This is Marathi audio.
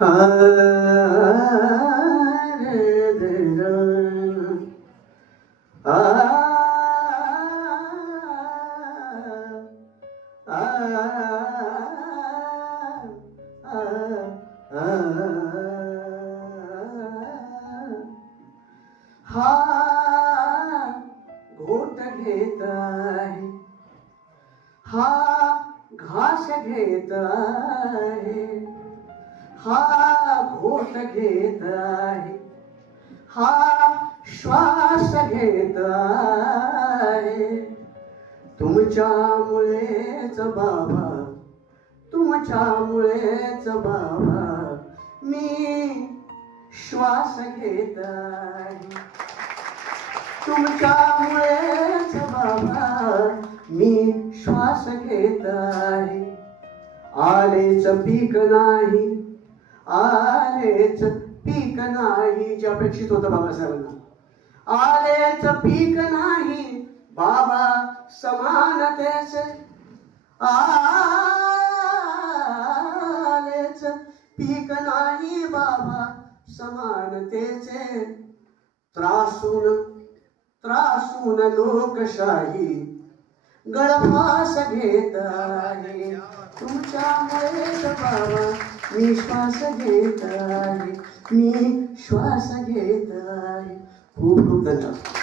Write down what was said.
हा घोट घेत हा। घास घेत आहे हा घोट घेत आहे. हा श्वास घेत आहे. तुमच्यामुळेच बाबा तुमच्यामुळेच बाबा मी श्वास घेत आहे. तुमच्यामुळेच बाबा मी श्वास घेत आहे. आलेच पीक नाही आलेच पीक नाही जे अपेक्षित होतं बाबासाहेबांना. आलेच पीक नाही बाबा समानतेच. आलेच पीक नाही बाबा समानतेचे. त्रासून त्रासून लोकशाही गळफास घेत आहे. तुमच्यामुळेच बाबा मी श्वास घेत आहे मी श्वास घेत आहे खूप खूप धन्यवाद.